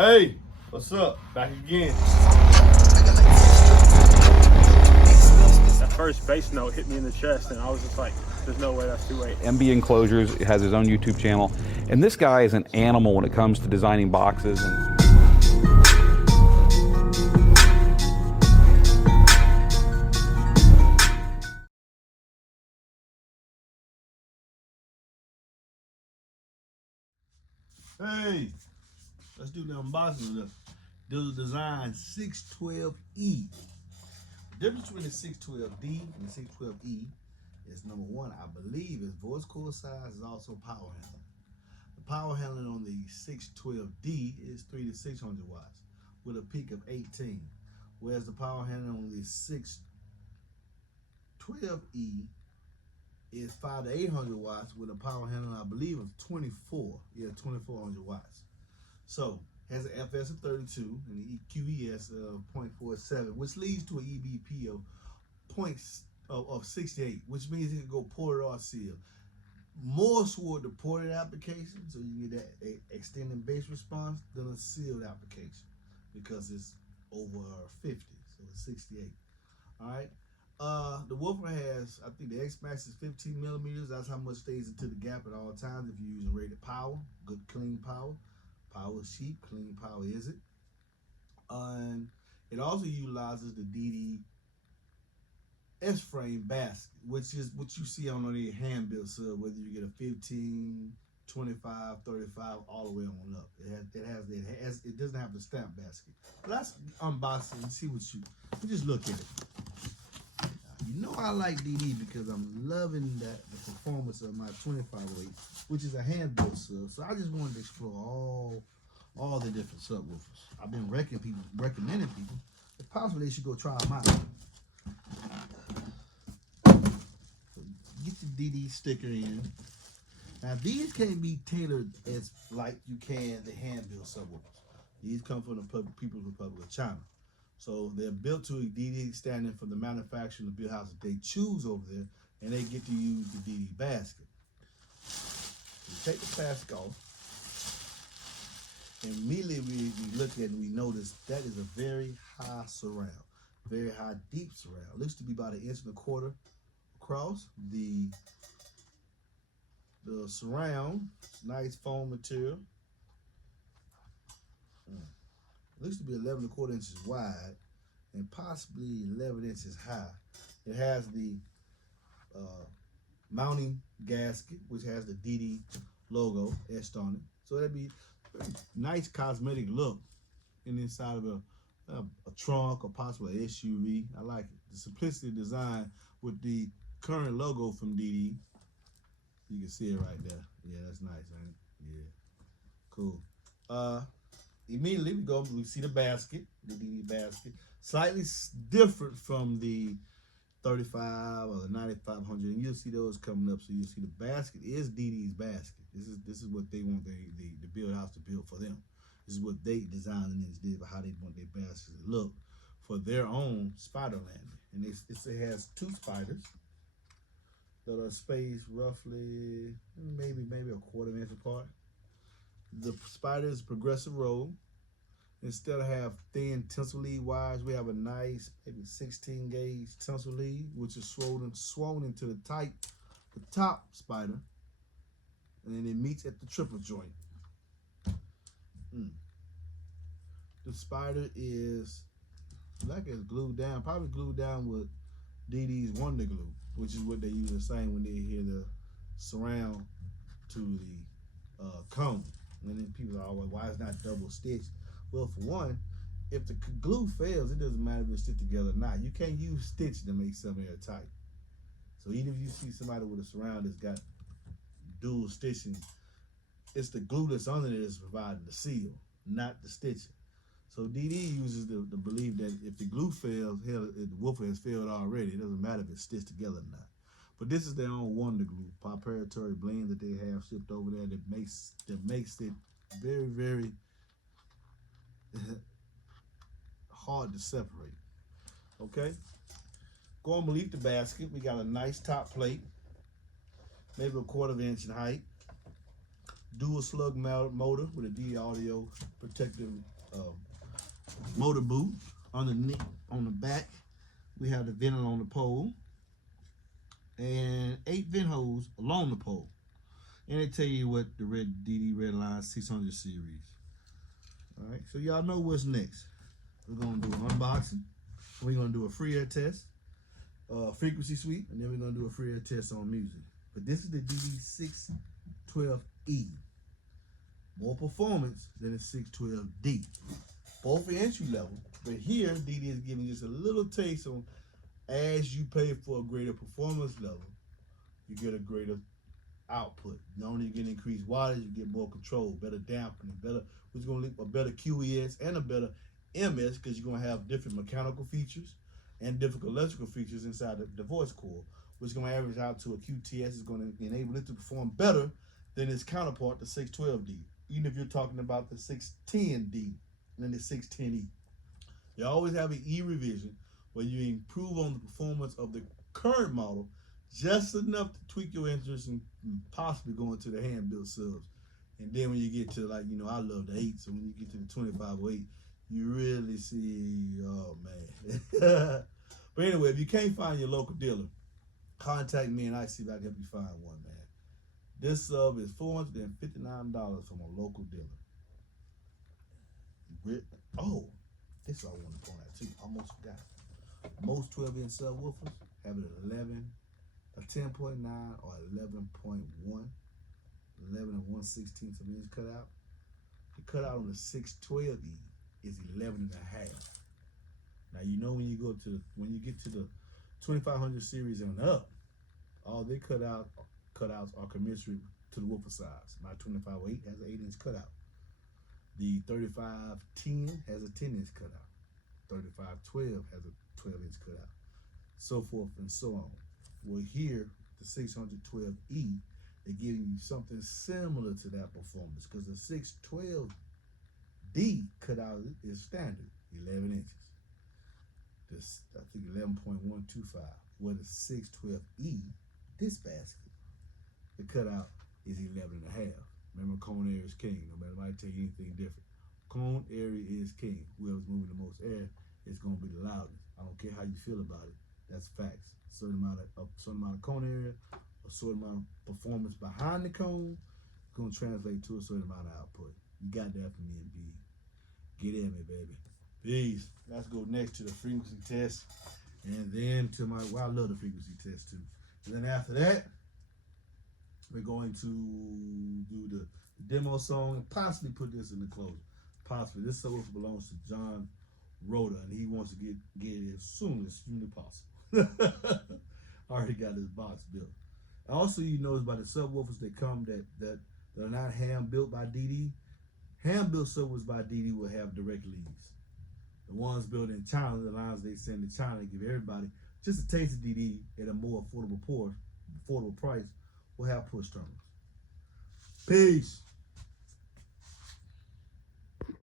Hey, what's up? Back again. That first bass note hit me in the chest, and I was just like, there's no way that's 2/8. MB Enclosures has his own YouTube channel, and this guy is an animal when it comes to designing boxes. Hey, let's do the unboxing of the Dealer Design 612E. The difference between the 612D and the 612E is number one, I believe, is voice core size is also power handling. The power handling on the 612D is 300 to 600 watts with a peak of 18, whereas the power handling on the 612E is 500 to 800 watts with a power handling, I believe, of 2400 watts. So has an FS of 32 and the EQES of 0.47, which leads to an EBP of 68, which means it can go ported or sealed. More toward the ported application, so you get that extended bass response, than a sealed application because it's over 50, so it's 68. All right. The woofer has, I think the X Max is 15 millimeters. That's how much stays into the gap at all times if you're using rated power, good clean power. Power is cheap, clean power is it. And it also utilizes the DD S-frame basket, which is what you see on the hand-built sub, whether you get a 15, 25, 35, all the way on up. It doesn't have the stamp basket. But let's unbox it and see what you just look at it. You know I like DD because I'm loving the performance of my 2508, which is a hand-built sub. So I just wanted to explore all the different subwoofers. I've been recommending people, if possible, they should go try them out. So get the DD sticker in. Now these can't be tailored as like you can the hand-built subwoofers. These come from the People's Republic of China. So they're built to a DD standard from the manufacturer and the build house that they choose over there, and they get to use the DD basket. So you take the plastic off, and immediately we look at it and we notice that is a very high surround, very high deep surround. It looks to be about 1.25 inches across. The surround, nice foam material. Looks to be 11.25 inches wide and possibly 11 inches high. It has the mounting gasket, which has the DD logo etched on it. So that'd be a very nice cosmetic look in the inside of a trunk or possibly an SUV. I like it. The simplicity design with the current logo from DD. You can see it right there. Yeah, that's nice, ain't it? Yeah, cool. Immediately we see the basket, the DD basket, slightly different from the 35 or the 9500, and you'll see those coming up. So you'll see the basket is DD's basket. This is what they want the build house to build for them. This is what they designed and did for how they want their baskets to look for their own spider landing. And it has 2 spiders that are spaced roughly maybe 1/4 inch apart. The spider is progressive roll. Instead of have thin tinsel lead wires, we have a nice maybe 16 gauge tinsel lead, which is swollen into the top spider, and then it meets at the triple joint. The spider is like it's glued down, probably glued down with DD's Wonder Glue, which is what they use the same when they hear the surround to the cone. And then people are always, why is it not double stitched? Well, for one, if the glue fails, it doesn't matter if it's stitched together or not. You can't use stitching to make something airtight. So even if you see somebody with a surround that's got dual stitching, it's the glue that's under there that's providing the seal, not the stitching. So DD uses the belief that if the glue fails, hell, the woofer has failed already. It doesn't matter if it's stitched together or not. But this is their own Wonder Glue, proprietary blend that they have shipped over there that makes it very, very hard to separate. Okay, going beneath the basket, we got a nice top plate, maybe 1/4 inch in height. dual slug motor with a DD audio protective motor boot. Underneath, on the back, we have the vent on the pole and 8 vent holes along the pole. And they tell you what the DD Redline 600 series. All right, so y'all know what's next. We're gonna do an unboxing. We're gonna do a free air test, frequency sweep, and then we're gonna do a free air test on music. But this is the DD 612E. More performance than the 612D. Both are entry level, but here DD is giving just a little taste on, as you pay for a greater performance level, you get a greater output. Not only you get increased wattage, you get more control, better dampening, which is going to lead a better QES and a better MS, because you're going to have different mechanical features and different electrical features inside the voice core, which is going to average out to a QTS. Is going to enable it to perform better than its counterpart, the 612D. Even if you're talking about the 610D and the 610E. You always have an E revision where you improve on the performance of the current model just enough to tweak your interest and possibly go into the hand-built subs. And then when you get to, like, you know, I love the 8, so when you get to the 2508, you really see, oh man. But anyway, if you can't find your local dealer, contact me and I see if I can help you find one, man. This sub is $459 from a local dealer. Oh, this is what I want to point out too. Almost forgot. Most 12-inch subwoofers have an 11, a 10.9 or 11.1, 11 and 1/16 of an inch cutout. The cutout on the 612E is 11 and a half. Now you know when you get to the 2500 series and up, all they cutouts are commensurate to the woofer size. My 2508 has an 8-inch cutout. The 3510 has a 10-inch cutout. 3512 has a 12-inch cutout. So forth and so on. Well, here, the 612E, they're giving you something similar to that performance, because the 612D cutout is standard, 11 inches. This, I think, 11.125. Where the 612E, this basket, the cutout is 11 and a half. Remember, cone area is king. No matter what I tell you anything different. Cone area is king. Whoever's moving the most air is going to be the loudest. I don't care how you feel about it. That's facts. A certain amount of cone area, a certain amount of performance behind the cone, is going to translate to a certain amount of output. You got that from me and B. Get in me, baby. Peace. Let's go next to the frequency test, and then to my, well, I love the frequency test too. And then after that, we're going to do the demo song and possibly put this in the closer. Possibly. This subwoofer belongs to John Rhoda, and he wants to get it as soon as humanly possible. I already got this box built. Also, you notice by the subwoofers that come that are not hand built by DD. Hand built subwoofers by DD will have direct leads. The ones built in China, the lines they send to China, give everybody just a taste of DD at a more affordable price, will have push terminals. Peace.